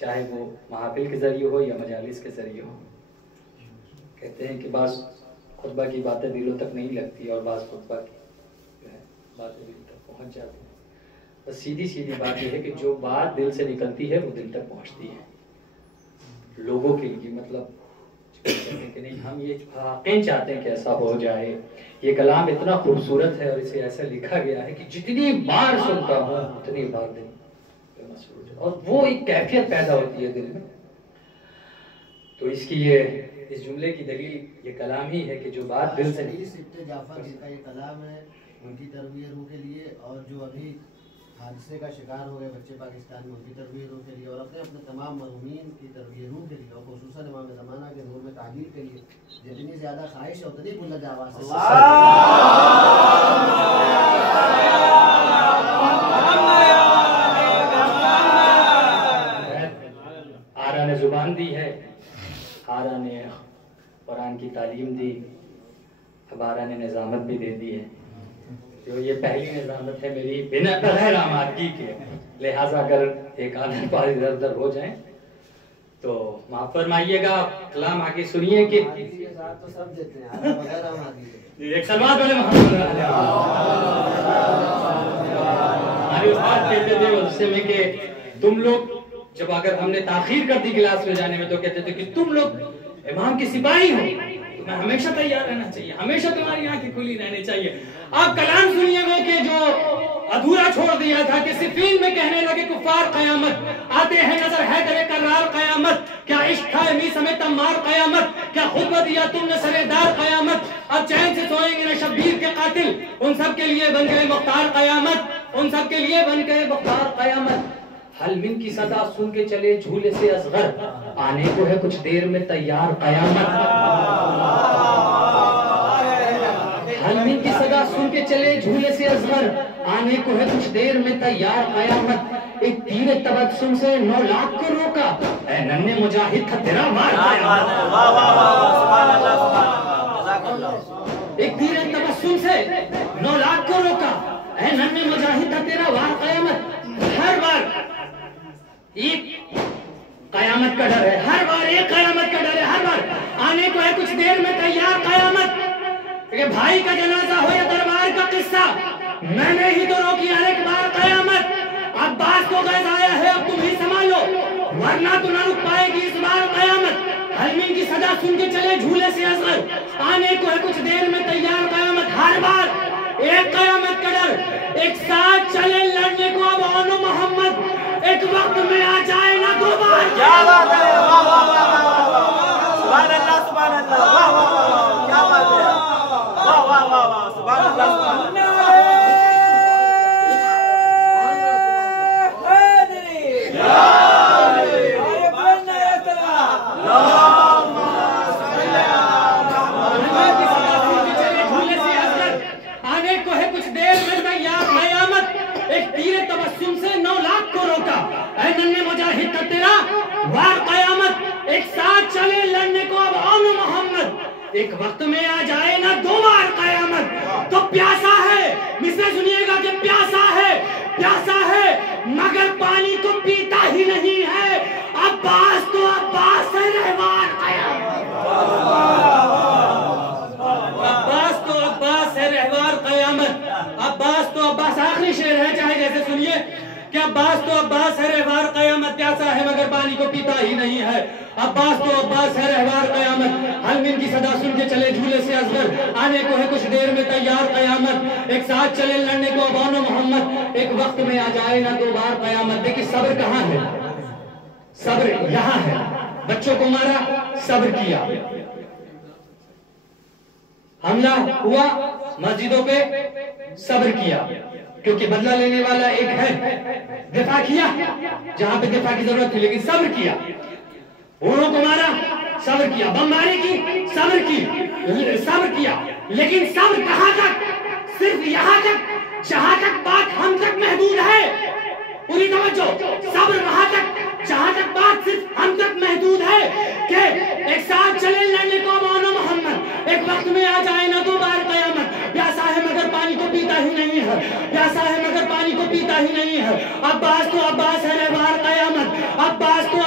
चाहे वो महफिल के ज़रिए हो या मजालिस के ज़रिए हो। कहते हैं कि बाज़ खुतबा की बातें दिलों तक नहीं लगती और बाज़ खुतबा की जो है बातें दिल तक पहुंच जाती हैं। बस सीधी सीधी बात यह है कि जो बात दिल से निकलती है वो दिल तक पहुंचती है लोगों के लिए। मतलब कहते हैं कि नहीं, हम ये वाकई चाहते हैं कि ऐसा हो जाए। ये कलाम इतना खूबसूरत है और इसे ऐसा लिखा गया है कि जितनी बार सुनता हूँ उतनी बार दिल मसरूर है और वो एक कैफियत पैदा होती है दिल में। तो इसकी ये इस जुमले की दलील ये कलाम ही है कि जो बात दिल से जाफर जिनका ये कलाम है उनकी तरबियत रूह के लिए, और जो अभी हादसे का शिकार हो गए बच्चे पाकिस्तान में उनकी तरबियत रूह के लिए, और अपने अपने तमाम मरहूमीन की तरबियत रूह के लिए, और खुसूसन इमाम ज़माना के नूर में तामीर के लिए जितनी ज़्यादा ख्वाहिश है उतनी बुलंद आवाज़ से आरा ने जुबान दी है, आरा ने कुरान की तालीम दी, अब आरा ने निज़ामत भी दे दी है। जो ये पहली निज़ामत है मेरी बिना बगैर आमादगी के, लिहाजा अगर एक आधा पार इधर उधर हो जाए तो माफ फरमाइएगा। कलाम आगे सुनिए कि तो सब देते हैं बगैर आमादगी। एक सलवात वाले मोहम्मद हमारे उस्ताद कहते थे उससे में कि तुम लोग जब अगर हमने ताखीर कर दी क्लास में जाने में तो कहते थे कि तुम लोग इमाम के सिपाही हो, तुम्हें हमेशा तैयार रहना चाहिए, हमेशा तुम्हारी आंखें खुली रहनी चाहिए। आप कलाम सुनिएगा कि जो अधूरा छोड़ दिया था कि सिफीन में कहने लगे कुफार कयामत आते हैं नजर है तेरे करार कयामत, क्या इश्क था मी समेत तमार कयामत, क्या खुतबा दिया तुमने सरेदार कयामत, अब चैन से सोएंगे न शब्बीर के कातिल, उन सब के लिए बन गए मुख्तार कयामत, उन सब के लिए बन गए मुख्तार कयामत। हलमिन की सदा सुन के चले झूले से असगर, आने को है कुछ देर में तैयार कयामत। हलमिन की सदा सुन के चले झूले से असगर, आने को है कुछ देर में तैयार कयामत। एक तीर तबस्सुम से 9 लाख को रोका, ऐ नन्हे मुजाहिद था तेरा वार कयामत। एक तीर तबस्सुम से 9 लाख को रोका, ऐ नन्हे मुजाहिद था तेरा वार कयामत। हर बार एक कयामत का डर है, हर बार एक कयामत का डर है, हर बार आने को है कुछ देर में तैयार कयामत। भाई का जनाजा हो या दरबार का किस्सा, मैंने ही तो रोकी हर एक बार कयामत। अब्बास को गैस आया है अब तुम ही संभालो, वरना तो ना रुक पाएगी इस बार कयामत। हलमी की सदा सुन के चले झूले से असगर, आने को है कुछ देर में तैयार कयामत। हर बार एक कयामत का डर, एक साथ चले लड़ने को अब ओनो मोहम्मद, एक वक्त में आ जाए ना दो बार। क्या बात है, वाह वाह वाह, सुभान अल्लाह सुभान अल्लाह, वाह वाह वाह, क्या बात है, वाह वाह वाह वाह, सुभान अल्लाह सुभान अल्लाह। आने को है कुछ देर में तैयार कयामत, एक तीर तबस्सुम से 9 लाख को रोका, ऐ नन्हे मुजाहिद का तेरा वार कयामत। एक साथ चले लड़ने को अब ओनो मोहम्मद, एक वक्त में आ जाए ना 2 बार कयामत। तो प्यासा है, मिसरे सुनिएगा कि प्यासा है, प्यासा है मगर पानी को पीता ही नहीं है। अब्बास तो अब्बास है रहमान कयामत, अब्बास तो अब्बास है रहमान कयामत। अब्बास तो अब्बास आखिरी शेर है, चाहे जैसे सुनिए कि अब्बास तो अब्बास है रहवार कयामत, प्यासा है मगर पानी को पीता ही नहीं है। अब्बास तो अब्बास है रहवार कयामत, हलमिन की सदा सुन के चले झूले से असगर, आने को है कुछ देर में तैयार कयामत। एक साथ चले लड़ने को अबानो मोहम्मद, एक वक्त में आ जाए ना 2 बार कयामत। देखिए सब्र कहाँ है, सब्र यहाँ है। बच्चों को मारा, सब्र किया, हमला हुआ मस्जिदों पे, सब्र किया क्योंकि बदला लेने वाला एक है। दिफा किया जहां पे दिफा की जरूरत थी, लेकिन सब्र किया। उन्होंने को मारा, सब्र किया, बमबारी की, सब्र की, सब्र किया, लेकिन सब्र कहां तक? सिर्फ यहां तक जहां तक बात हम तक महदूद है। पूरी तवज्जो, सब्र वहां तक जहां तक बात सिर्फ हम तक महदूद है कि एक साथ चले लड़ने को मानो मोहम्मद, एक वक्त में आ जाए ना 2 बार कयामत। प्यासा है मगर पानी को पीता ही नहीं है, प्यासा है मगर पानी को पीता ही नहीं है। अब्बास तो अब्बास है रहवार कयामत, अब्बास तो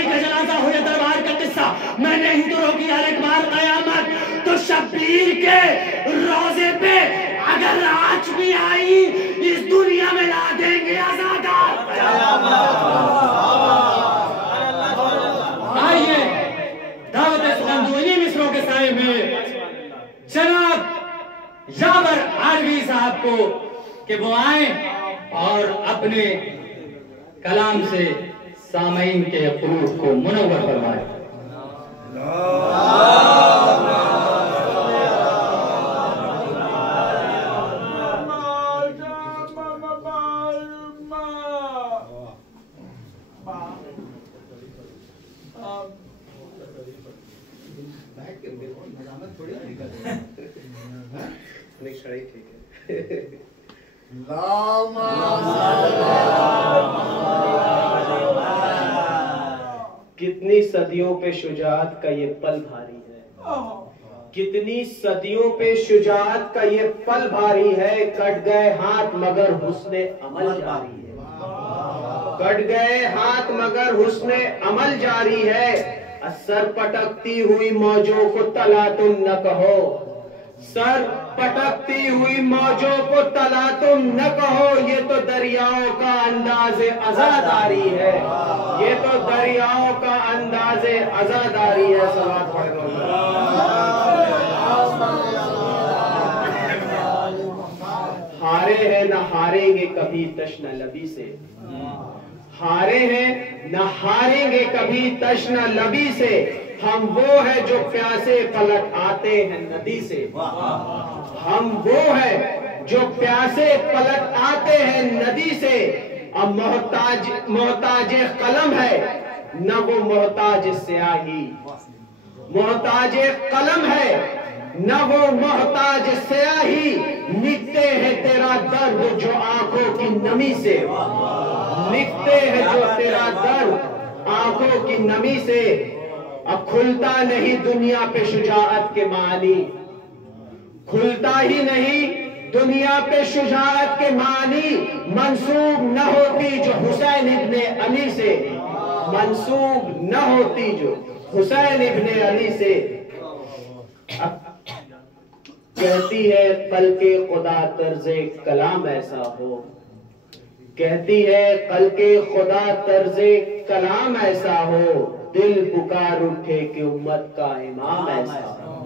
भाई का जनाजा हो या दरबार का किस्सा, मैंने ही तो रोकी हर एक बार कयामत। तो शब्बीर के रोजे पे अगर आज भी आई, इस दुनिया में ला देंगे आजादार। आइए दावत सुगंधुनी मिस्रों के साए में जनाब यावर आलवी साहब को कि वो आए और अपने कलाम से सामईन के कुलूब को मुनव्वर फरमाए। कितनी सदियों पे शुजाअत का ये पल भारी है, कितनी सदियों पे शुजाअत का ये पल भारी है। कट गए हाथ मगर हुस्ने अमल जारी है, कट गए हाथ मगर हुस्ने अमल जारी है। सर पटकती हुई मौजों को तला तुम न कहो, सर पटकती हुई मौजों को तला तुम न कहो। ये तो दरियाओं का अंदाज़े अज़ादारी है, ये तो दरियाओं का अंदाज़े अज़ादारी है। सलात पढ़ो। हारे हैं न हारेंगे कभी तश्ना लबी से, हारे हैं न हारेंगे कभी तश्ना लबी से। हम वो है जो प्यासे पलट आते हैं नदी से, हम वो है जो प्यासे पलट आते हैं नदी से। अब मोहताज कलम है न वो मोहताज स्याही, मोहताज कलम है न वो मोहताज स्याही। लिखते हैं तेरा दर्द जो आंखों की नमी से, लिखते हैं जो तेरा दर्द आंखों की नमी से। अब खुलता नहीं दुनिया पे शुजाअत के मानी, खुलता ही नहीं दुनिया पे शुजाअत के मानी। मंसूब न होती जो हुसैन इब्ने अली से, मंसूब न होती जो हुसैन इब्ने अली से। अब कहती है कल के खुदा तर्जे कलाम ऐसा हो, कहती है कल के खुदा तर्जे कलाम ऐसा हो। दिल पुकार उठे कि उम्मत का इमाम ऐसा हो,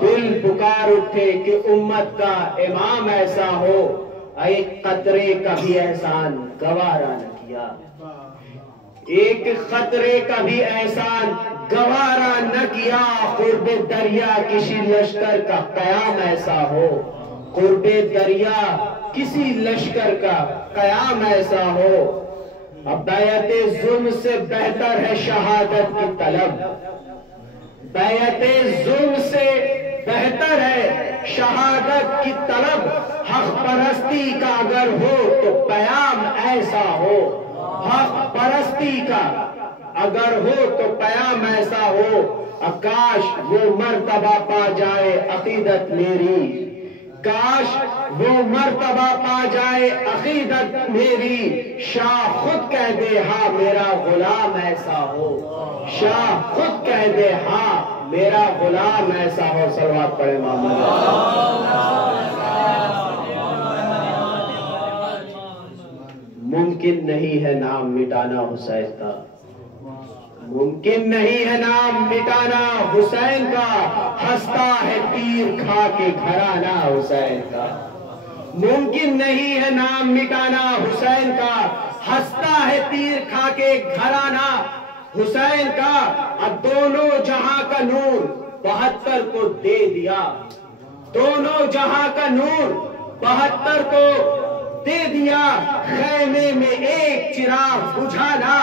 दिल पुकार उठे कि उम्मत का इमाम ऐसा हो। एक कतरे का भी एहसान गवारा न किया, एक खतरे का भी एहसान गवारा न किया। कुर्बे दरिया किसी लश्कर का कयाम ऐसा हो, कुर्बे दरिया किसी लश्कर का कयाम ऐसा हो। अब बैयते जुल्म से बेहतर है शहादत की तलब, बैयते जुल्म से बेहतर है शहादत की तलब। हक परस्ती का अगर हो तो प्याम ऐसा हो, हक परस्ती का अगर हो तो प्याम ऐसा हो। काश वो मर्तबा पा जाए अकीदत मेरी, काश वो मर्तबा पा जाए अकीदत मेरी। शाह खुद कह दे हाँ मेरा गुलाम ऐसा हो, शाह खुद कह दे हाँ मेरा गुलाम ऐसा हो। सलवात पढ़े मोहम्मद। मुमकिन नहीं है नाम मिटाना हुसैन का, मुमकिन नहीं है नाम मिटाना हुसैन का। हंसता है तीर खा के घराना हुसैन का, मुमकिन नहीं है नाम मिटाना हुसैन का। हंसता है तीर खा के घराना हुसैन का। अब दोनों जहां का नूर 72 को दे दिया, दोनों जहां का नूर 72 को दे दिया। खैमे में एक चिराग बुझाना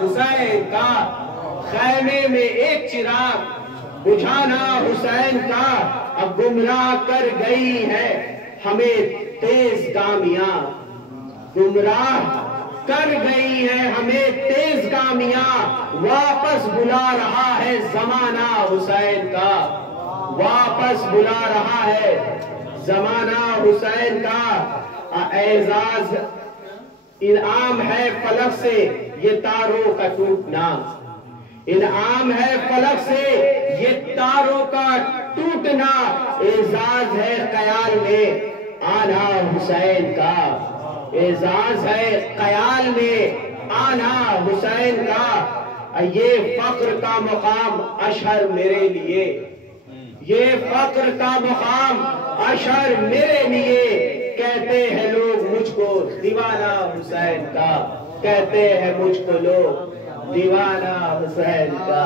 हुसैन का, खैमे में एक चिराग बुझाना हुसैन का। अब गुमराह कर गई है हमें तेज गामियां, गुमराह कर गई है हमें तेज गामियां। वापस बुला रहा है जमाना हुसैन का, वापस बुला रहा है जमाना हुसैन का। एजाज इनाम है फलक से ये तारों का टूटना, इनाम है फलक से ये तारों का टूटना, एजाज है ख्याल में आना हुसैन का, एजाज है ख्याल में आना हुसैन का। ये फख्र का मुकाम अशहर मेरे लिए, ये फख्र का मुकाम अशहर मेरे लिए। कहते हैं लोग मुझको दीवाना हुसैन का, कहते हैं मुझको लोग दीवाना हुसैन का।